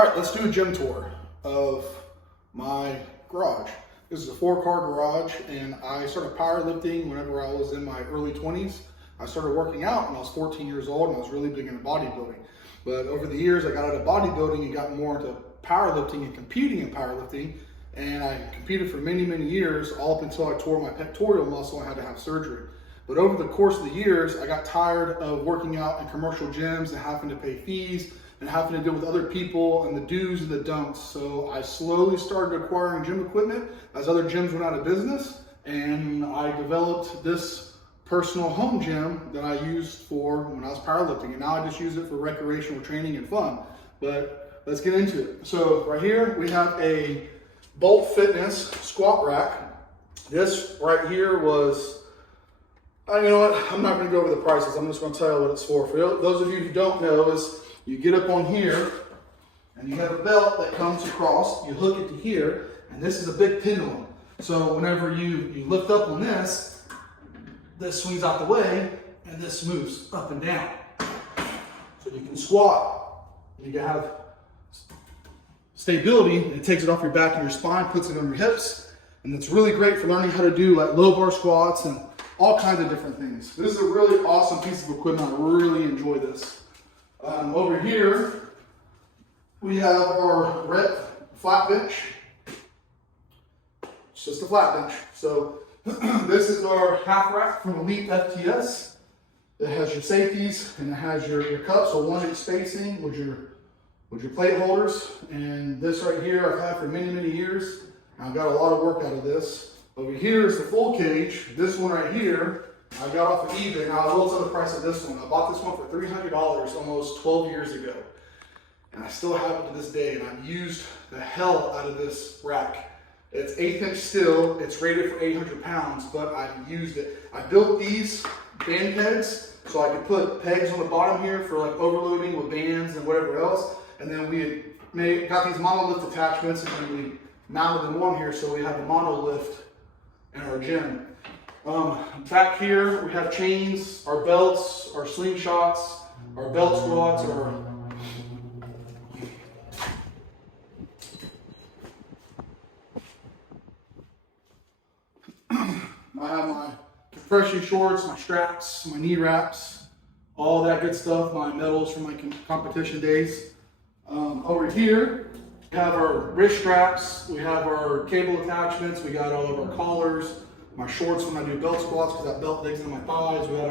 All right, let's do a gym tour of my garage. This is a 4-car garage, and I started powerlifting whenever I was in my early 20s. I started working out when I was 14 years old, and I was really big into bodybuilding. But over the years, I got out of bodybuilding and got more into powerlifting and competing in powerlifting. And I competed for many, many years, all up until I tore my pectoral muscle and had to have surgery. But over the course of the years, I got tired of working out in commercial gyms and having to pay fees and having to deal with other people and the do's and the don'ts. So I slowly started acquiring gym equipment as other gyms went out of business, and I developed this personal home gym that I used for when I was powerlifting, and now I just use it for recreational training and fun. But let's get into it. So right here we have a Bolt Fitness squat rack. This right here was, you know what, I'm not going to go over the prices. I'm just going to tell you what it's for. For those of you who don't know, is you get up on here and you have a belt that comes across, you hook it to here, and this is a big pendulum. So whenever you lift up on this swings out the way and this moves up and down. So you can squat, you can have stability, and it takes it off your back and your spine, puts it on your hips, and it's really great for learning how to do like low bar squats and all kinds of different things. This is a really awesome piece of equipment. I really enjoy this. Over here, we have our rep flat bench. It's just a flat bench. So this is our half rack from Elite FTS. It has your safeties and it has your cups, so 1 inch spacing with your plate holders. And this right here I've had for many, many years. I've got a lot of work out of this. Over here is the full cage. This one right here, I got off of eBay. Now I will tell the price of this one. I bought this one for $300 almost 12 years ago. And I still have it to this day, and I've used the hell out of this rack. It's 1/8 inch steel. It's rated for 800 pounds, but I've used it. I built these band pegs so I could put pegs on the bottom here for like overloading with bands and whatever else. And then we had got these monolift attachments, and then we mounted them on here so we have a monolift in our gym. Back here we have chains, our belts, our slingshots, our belt squats, I have my compression shorts, my straps, my knee wraps, all that good stuff, my medals from my competition days. Over here, we have our wrist straps, we have our cable attachments, we got all of our collars, my shorts when I do belt squats because that belt digs into my thighs. We had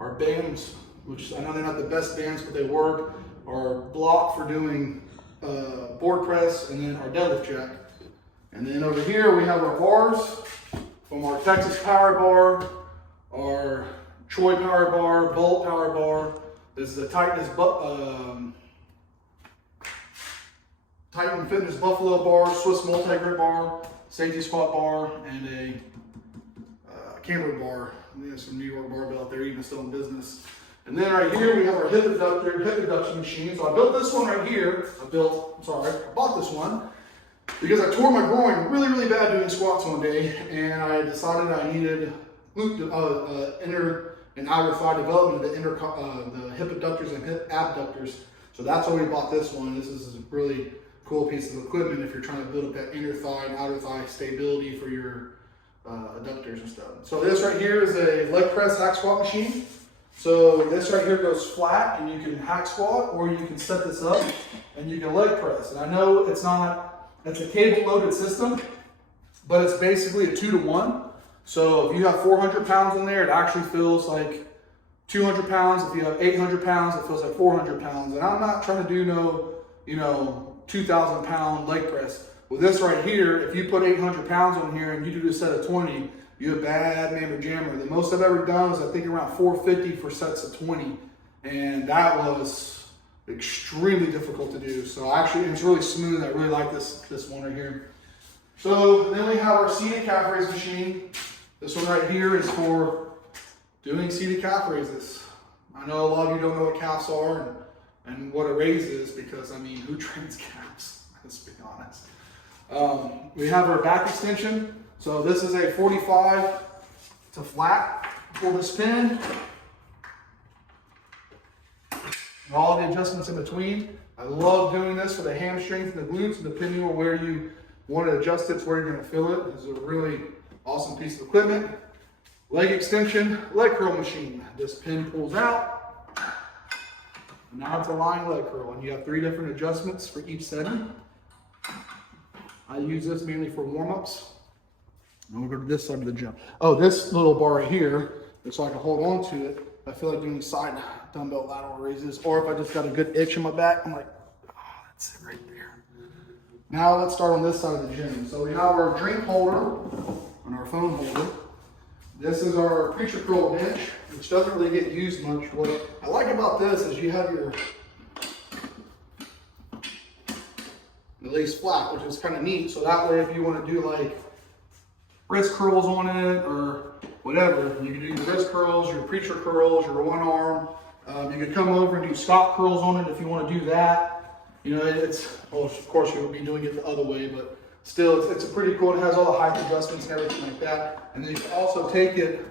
our bands, which I know they're not the best bands, but they work. Our block for doing board press, and then our deadlift jack. And then over here we have our bars from our Texas Power Bar, our Troy Power Bar, Bolt Power Bar. This is a Titan Fitness Buffalo Bar, Swiss Multi-Grip Bar, Safety Squat Bar, and a camera bar. There's some New York barbell out there, even still in business. And then right here we have our hip abduction machine. So I built this one right here. I bought this one because I tore my groin really, really bad doing squats one day, and I decided I needed inner and outer thigh development of the hip abductors and hip abductors. So that's why we bought this one. This is a really cool piece of equipment if you're trying to build up that inner thigh and outer thigh stability for your adductors and stuff. So this right here is a leg press hack squat machine. So this right here goes flat, and you can hack squat, or you can set this up and you can leg press. And I know it's a cable loaded system, but it's basically a 2-to-1. So if you have 400 pounds in there, it actually feels like 200 pounds. If you have 800 pounds, it feels like 400 pounds. And I'm not trying to do no 2,000 pound leg press. With this right here, if you put 800 pounds on here and you do a set of 20, you're a bad mammer jammer. The most I've ever done was I think around 450 for sets of 20. And that was extremely difficult to do. So actually, it's really smooth. I really like this one right here. So then we have our seated calf raise machine. This one right here is for doing seated calf raises. I know a lot of you don't know what calves are and what a raise is, because I mean, who trains calves? Let's be honest. We have our back extension. So this is a 45 to flat for the spin. all the adjustments in between. I love doing this for the hamstrings and the glutes, and depending on where you want to adjust it to where you're going to feel it. This is a really awesome piece of equipment. Leg extension, leg curl machine. This pin pulls out. And now it's a lying leg curl, and you have 3 different adjustments for each setting. I use this mainly for warm-ups. And we'll go to this side of the gym. Oh, this little bar right here, so I can hold on to it. I feel like doing side dumbbell lateral raises, or if I just got a good itch in my back, I'm like, oh, that's it right there. Now let's start on this side of the gym. So we have our drink holder and our phone holder. This is our preacher curl bench, which doesn't really get used much. What I like about this is you have your lace flat, which is kind of neat. So that way, if you want to do like wrist curls on it or whatever, you can do your wrist curls, your preacher curls, your one arm. You could come over and do Scott curls on it if you want to do that. You know, well, of course you'll be doing it the other way, but still, it's a pretty cool. It has all the height adjustments and everything like that. And then you can also take it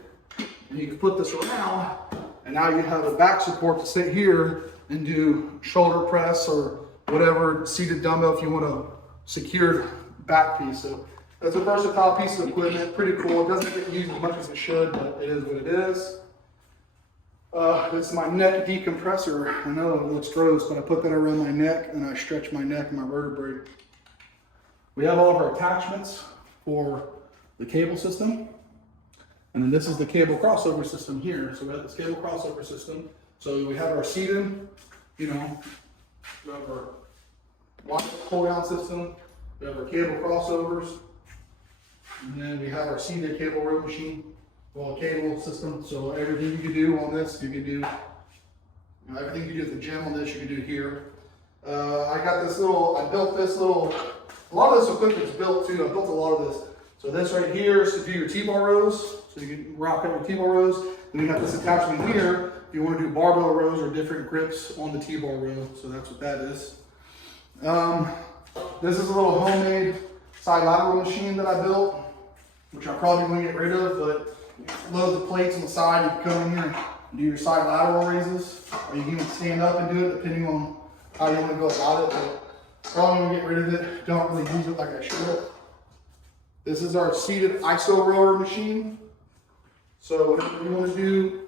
and you can put this around, and now you have a back support to sit here and do shoulder press or whatever seated dumbbell if you want a secured back piece. So it's a versatile piece of equipment, pretty cool. It doesn't get used as much as it should, but it is what it is. This is my neck decompressor. I know it looks gross, but I put that around my neck and I stretch my neck and my vertebrae. We have all of our attachments for the cable system. And then this is the cable crossover system here. So we have this cable crossover system. So we have our seated, you know, we have our wire pull down system. We have our cable crossovers. And then we have our seated cable row machine, well, cable system. So everything you can do on this, you can do, you know, everything you do at the gym on this, you can do here. I built this little, a lot of this equipment is built too. I built a lot of this. So this right here is to do your T-bar rows. So you can rock out your T-bar rows. Then we got this attachment here if you want to do barbell rows or different grips on the T-bar row. So that's what that is. This is a little homemade side lateral machine that I built, which I'm probably going to get rid of, but load the plates on the side. You can come in here and do your side lateral raises, or you can even stand up and do it depending on how you want to go about it. But probably going to get rid of it. Don't really use it like I should. This is our seated iso rower machine. So if you want to do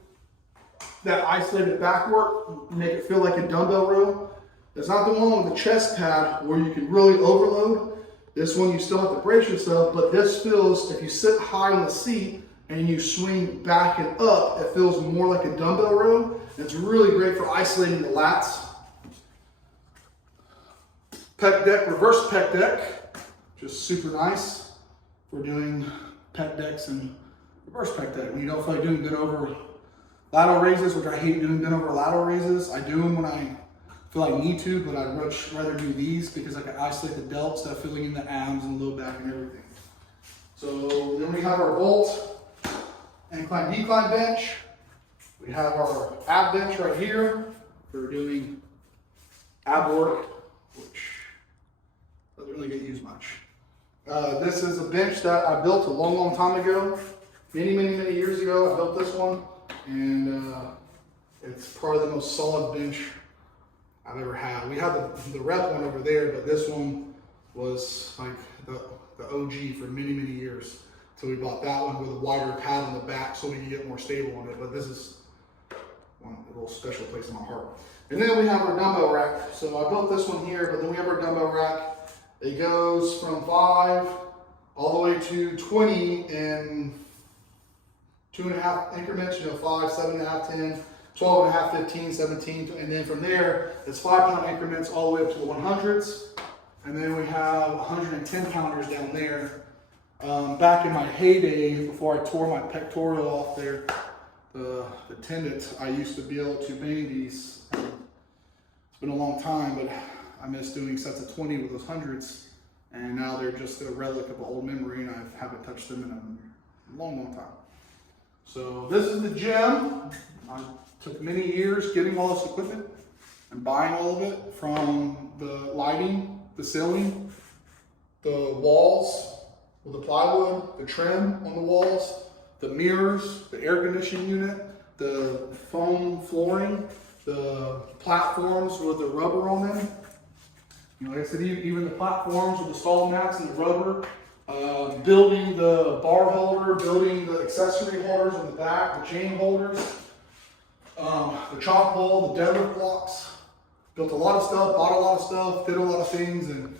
that isolated back work, make it feel like a dumbbell row. It's not the one with the chest pad where you can really overload. This one you still have to brace yourself, but this feels, if you sit high on the seat and you swing back and up, it feels more like a dumbbell row. It's really great for isolating the lats. Pec deck, reverse pec deck, just super nice for doing pec decks and reverse pec deck. When you don't feel like doing bent over lateral raises, which I hate doing bent over lateral raises. I do them when I feel like I need to, but I'd much rather do these because I can isolate the delt instead of filling in the abs and low back and everything. So then we have our bolt incline decline bench. We have our ab bench right here for doing ab work, which doesn't really get used much. This is a bench that I built a long time ago. Many years ago, I built this one, and it's probably the most solid bench I've ever had. We had the rep one over there, but this one was like the OG for many years. So we bought that one with a wider pad on the back so we can get more stable on it. But this is a little special place in my heart. And then we have our dumbbell rack. So I built this one here, but then we have our dumbbell rack. It goes from 5 all the way to 20 in 2.5 increments, 5, 7.5, 10, 12.5, 15, 17, and then from there, it's 5-pound increments all the way up to the 100s. And then we have 110 pounders down there. Back in my heyday, before I tore my pectoral off there, the tendons, I used to be able to bang these. It's been a long time, but I miss doing sets of 20 with those hundreds. And now they're just a relic of an old memory, and I haven't touched them in a long time. So this is the gym. I took many years getting all this equipment and buying all of it, from the lighting, the ceiling, the walls with the plywood, the trim on the walls, the mirrors, the air conditioning unit, the foam flooring, the platforms with the rubber on them. You know, like I said, even the platforms with the stall mats and the rubber, building the bar holder, building the accessory holders in the back, the chain holders, the chalk ball, the deadlift blocks. Built a lot of stuff, bought a lot of stuff, did a lot of things, and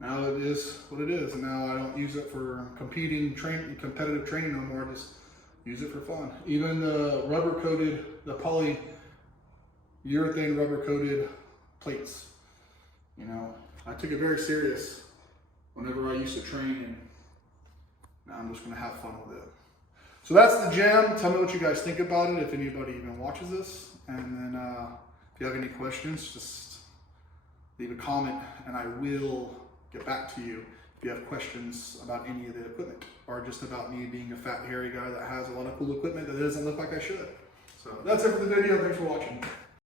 now it is what it is. And now I don't use it for competitive training no more. I just use it for fun. Even the the polyurethane rubber coated plates. You know, I took it very serious whenever I used to train, and now I'm just gonna have fun with it. So that's the gym. Tell me what you guys think about it, if anybody even watches this. And then if you have any questions, just leave a comment and I will get back to you if you have questions about any of the equipment, or just about me being a fat, hairy guy that has a lot of cool equipment that doesn't look like I should. So that's it for the video. Thanks for watching.